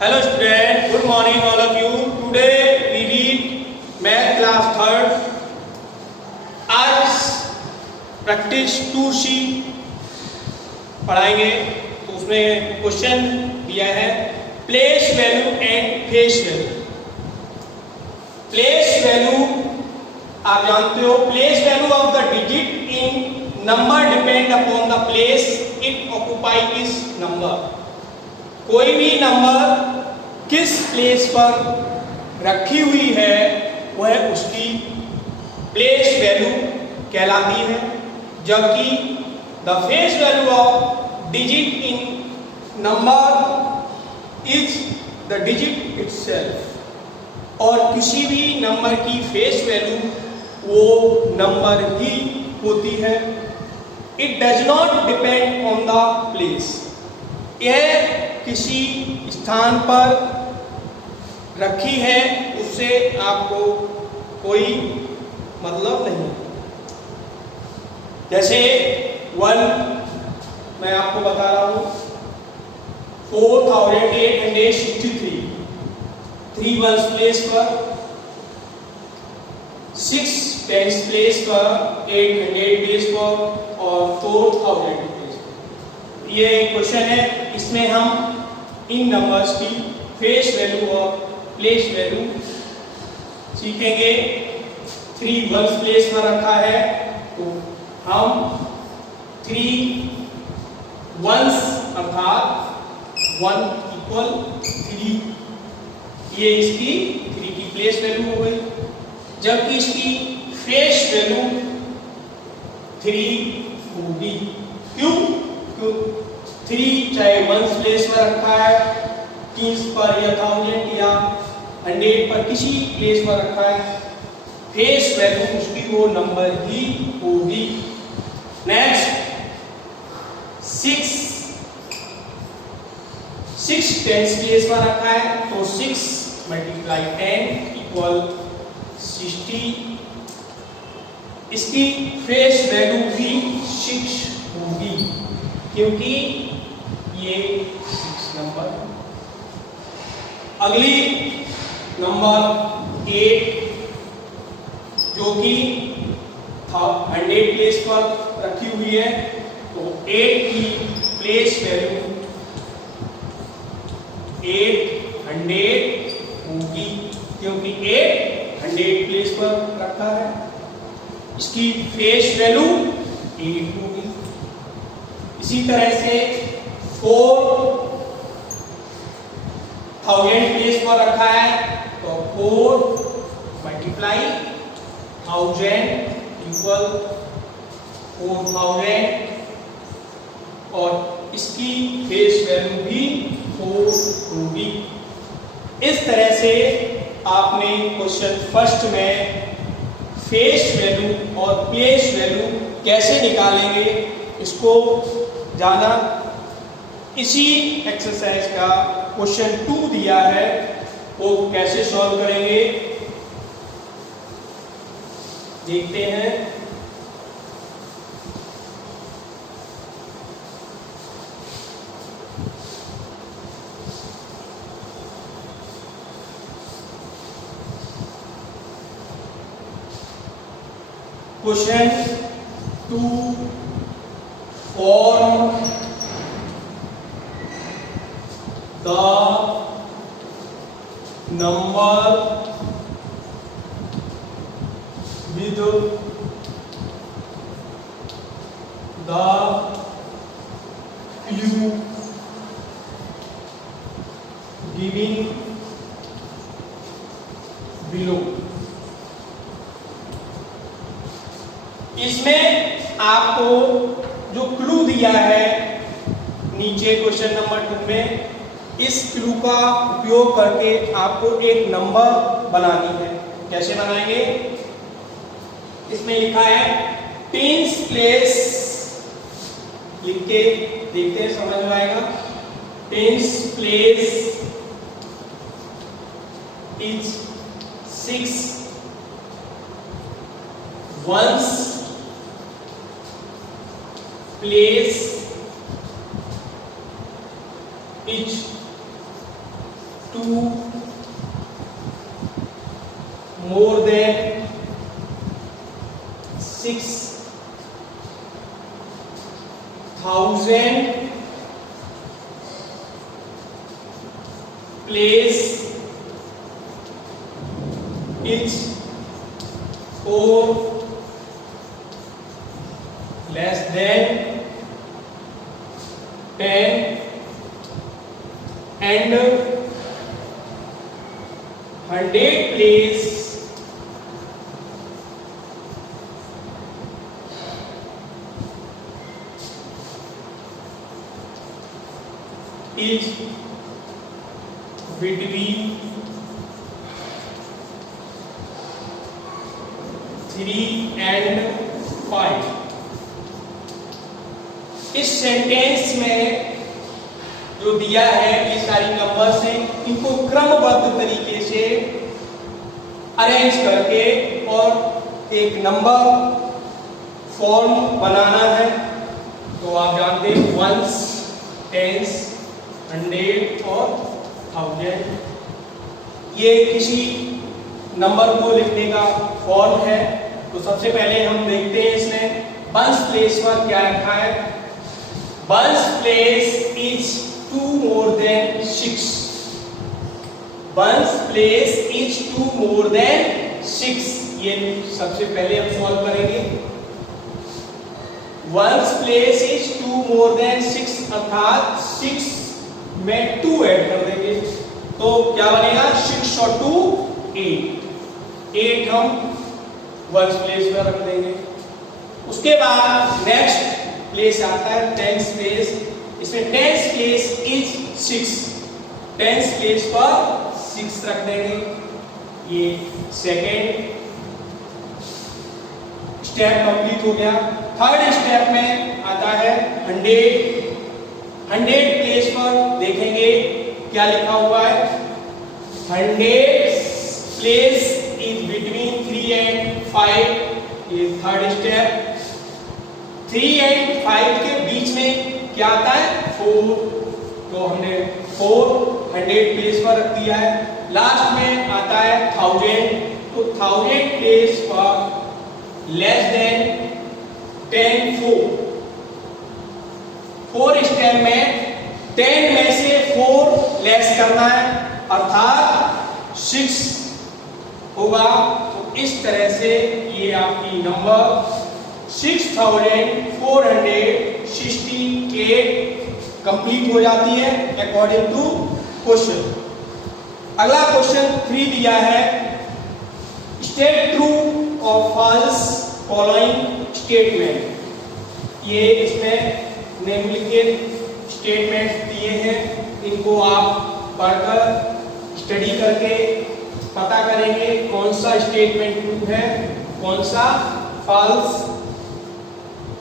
Hello student, good morning all of you. Today we read math class third. आज practice 2C पढ़ाएंगे तो उसमें question दिया है place value and face value. Place value आप जानते हो, place value of the digit in number depend upon the place it occupy इस नंबर। कोई भी नंबर किस प्लेस पर रखी हुई है वह उसकी प्लेस वैल्यू कहलाती है, जबकि the face value of digit in number is the digit itself. और किसी भी नंबर की फेस वैल्यू वो नंबर ही होती है। It does not depend on the place. यह किसी स्थान पर रखी है उससे आपको कोई मतलब नहीं। जैसे 1 मैं आपको बता रहा हूं 4863 3 वंस प्लेस पर, 6 टेंस प्लेस पर, 800 प्लेस पर और 4000 प्लेस पर। ये क्वेश्चन है, इसमें हम इन नंबर्स की फेस वैल्यू और प्लेस वैल्यू सीखेंगे। 3 वंस प्लेस पर रखा है तो हम 3 वंस अर्थात 1 इक्वल 3, ये इसकी 3 की प्लेस वैल्यू हो गई, जबकि इसकी फेस वैल्यू 3 होगी। क्यों? 3 चाहे वंस प्लेस पर रखा है, टीन्स पर या 1000 या 100 पर, किसी प्लेस पर रखा है, फेस वैल्यू उसकी वो नंबर ही होगी। नेक्स्ट 6 टेंस प्लेस पर रखा है तो 6 मल्टीप्लाई 10 इक्वल 60। इसकी फेस वैल्यू भी 6 होगी क्योंकि ये 6 नंबर। अगली नंबर 8 जो कि 100 प्लेस पर रखी हुई है तो 8 की प्लेस वैल्यू 800 होगी क्योंकि 800 प्लेस पर रखा है। इसकी फेस वैल्यू 8 होगी। इसी तरह से 4000 प्लेस पर रखा है तो 4 मल्टीप्लाई 1000 इक्वल 4000 और इसकी फेस वैल्यू भी 4 होगी। इस तरह से आपने क्वेश्चन फर्स्ट में फेस वैल्यू और प्लेस वैल्यू कैसे निकालेंगे इसको जाना। इसी एक्सरसाइज का क्वेश्चन 2 दिया है, वो कैसे सॉल्व करेंगे देखते हैं। Question 2 form the number with the clue given below। इसमें आपको जो क्लू दिया है नीचे क्वेश्चन नंबर 2 में, इस क्लू का उपयोग करके आपको एक नंबर बनानी है। कैसे बनाएंगे? इसमें लिखा है टेंस प्लेस, लिख के देखते हैं समझ में आएगा। Tens place is 6 ones place is 2 more than 6,000 place is 4 less than 10 and 100 place is between 3 and 5। इस सेंटेंस में जो दिया है ये सारी नंबर्स हैं, इनको क्रमबद्ध तरीके से अरेंज करके और एक नंबर फॉर्म बनाना है। तो आप जानते हैं वंस, टेंस, 100 और 1000, ये किसी नंबर को लिखने का फॉर्म है। तो सबसे पहले हम देखते हैं इसमें वंस प्लेस पर क्या रखा है। Ones place is 2 more than 6। Ones place is 2 more than 6, ये सबसे पहले हम सॉल्व करेंगे। Ones place is 2 more than 6 अर्थात 6 में 2 ऐड कर देंगे तो क्या बनेगा 6 और 2 8। 8 हम वंस प्लेस पर रख देंगे। उसके बाद नेक्स्ट प्लेस आता है टेंस प्लेस। इसमें tens place is 6, tens place पर 6 रख देंगे। ये सेकेंड स्टेप कंप्लीट हो गया। थर्ड स्टेप में आता है 100। 100 प्लेस पर देखेंगे क्या लिखा हुआ है। 100 प्लेस इज बिटवीन 3 and 5, ये थर्ड स्टेप। 3 and 5 के बीच में क्या आता है 4, तो हमने 4 100 प्लेस पर रख दिया है। लास्ट में आता है 1000, तो 1000 प्लेस पर लेस देन 10 4 स्टेप में 10 में से 4 लेस करना है अर्थात 6 होगा। तो इस तरह से ये आपकी नंबर 6468 कंप्लीट हो जाती है अकॉर्डिंग टू क्वेश्चन। अगला क्वेश्चन 3 दिया है, स्टेट ट्रू और फॉल्स फॉलोइंग स्टेटमेंट। ये इसमें निम्नलिखित स्टेटमेंट दिए हैं, इनको आप पढ़कर स्टडी करके पता करेंगे कौन सा स्टेटमेंट ट्रू है कौन सा फॉल्स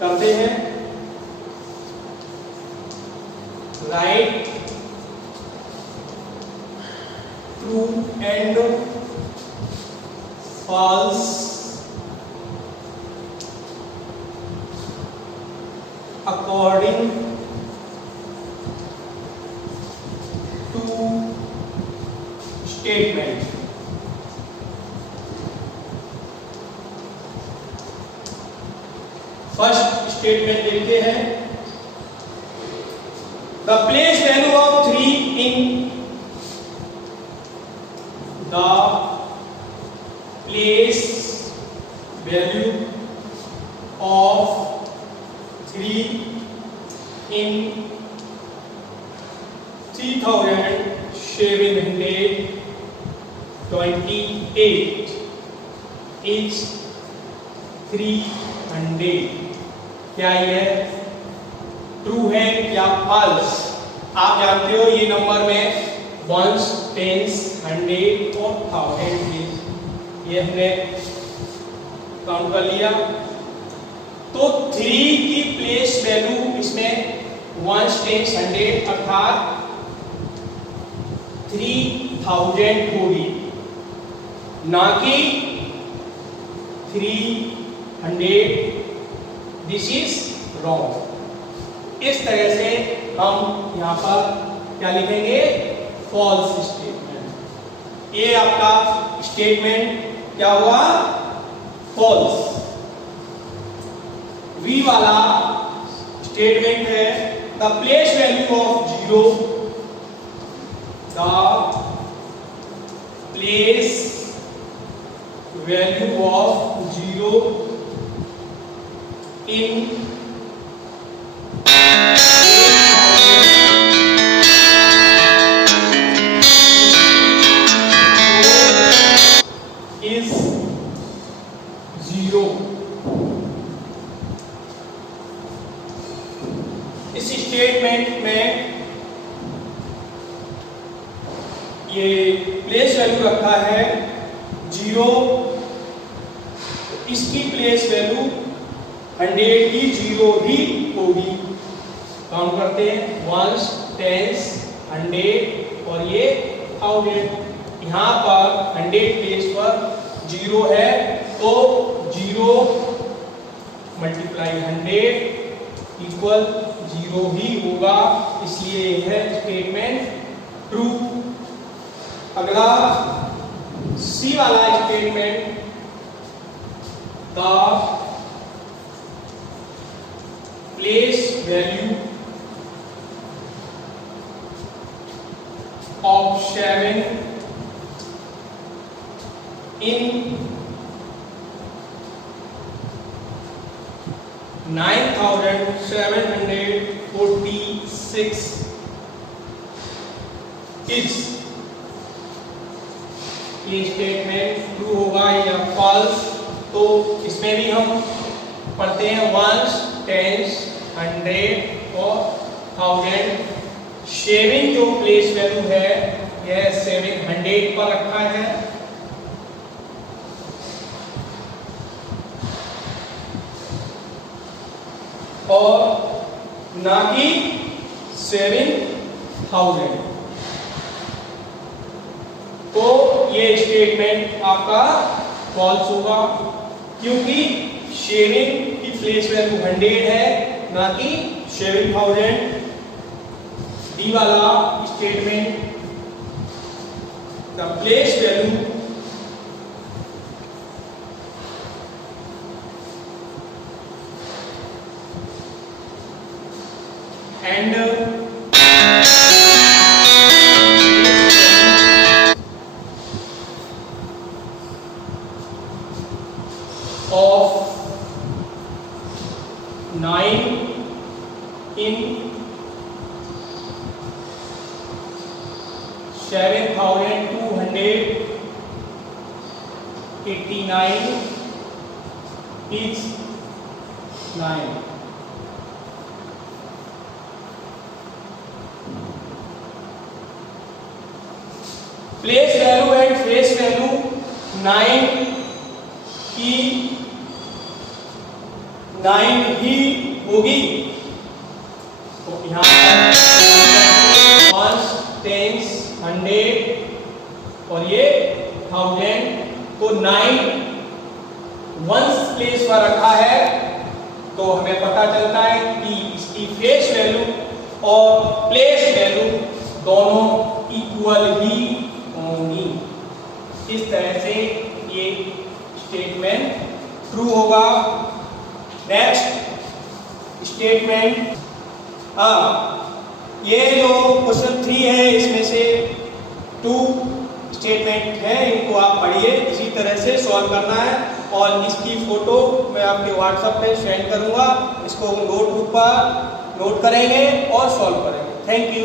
करते हैं। Right true and false according to statement. First statement देखते हैं, the place value of 3 in the place value of 3 in 3728 is 300। क्या ये ट्रू है या फॉल्स? आप जानते हो ये नंबर में वंस, टेंस, 100 और 1000 ये हमने काउंट कर लिया। तो 3 की प्लेस वैल्यू इसमें वंस, टेंस, 100 अर्थात 3000 होगी, ना कि 300। This is wrong. इस तरह से हम यहाँ पर क्या लिखेंगे? False statement. ये आपका स्टेटमेंट क्या हुआ, फॉल्स। वी वाला स्टेटमेंट है the place value of zero, the place value of zero in is zero। इस स्टेटमेंट में ये प्लेस वैल्यू रखा है जीरो, इसकी प्लेस वैल्यू 100 की जीरो ही होगी। काउंट करते हैं, वंस, टेंस, 100 और ये 1000। यहाँ पर 100 प्लेस पर जीरो है तो जीरो मल्टीप्लाई 100 इक्वल जीरो ही होगा, इसलिए यह स्टेटमेंट ट्रू। अगला सी वाला statement, the place value of 7 in 9746 is, ये स्टेटमेंट ट्रू होगा या फॉल्स। तो इसमें भी हम पढ़ते हैं वंस, टेंस, 100 और 1000। 7 जो प्लेस वैल्यू है यह 700 पर रखा है, और ना कि 7000। तो ये स्टेटमेंट आपका फॉल्स होगा, क्योंकि शेयरिंग की प्लेस वैल्यू 100 है ना कि 7000। डी वाला statement, the place value and of 9 in 7289 is 9। Place value and face value 9 की 9 ही होगी, तो यहाँ पर वंस, टेंस, 100 और ये 1000। तो 9 वंस प्लेस पर रखा है, तो हमें पता चलता है कि इसकी फेस वैल्यू और प्लेस वैल्यू दोनों इक्वल ही होंगी। इस तरह से ये स्टेटमेंट ट्रू होगा। नेक्स्ट स्टेटमेंट, हाँ, ये जो क्वेश्चन 3 है इसमें से 2 स्टेटमेंट है, इनको आप पढ़िए, इसी तरह से सॉल्व करना है। और इसकी फोटो मैं आपके व्हाट्सएप पे सेंड करूंगा, इसको नोटबुक पर नोट करेंगे और सॉल्व करेंगे। Thank you.